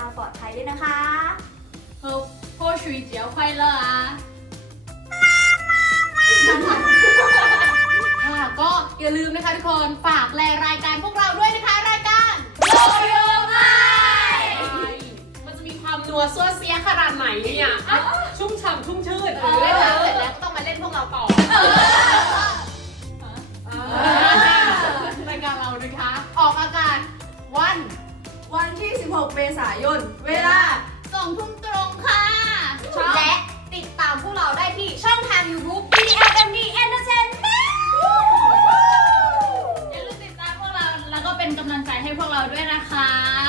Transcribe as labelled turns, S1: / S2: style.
S1: างปลอดภัยด้วยนะคะ
S2: 或许节快乐啊ค่ะก็อย่าลืมนะคะทุกคนฝากแลรายการพวกเราด้วยนะคะรายการโยโย่ไม
S3: มันจะมีความนัวซัวเซียขนาดไหนเนี่ยชุ่มฉ่ำชุ่มชื่น
S2: เล่นแล้วเสร็จแล้วก็ต้องมาเล่นพวกเราต่อรายการเรานะคะออกอากาศ
S1: วันที่ 16 เมษายน เวลา
S2: 2 ทุ่มตรงค่ะ
S1: และติดตามพวกเราได้ที่ช่องทาง YouTube BLMD Entertainment
S2: อย่าลืมติดตามพวกเราแล้วก็เป็นกำลังใจให้พวกเราด้วยนะคะ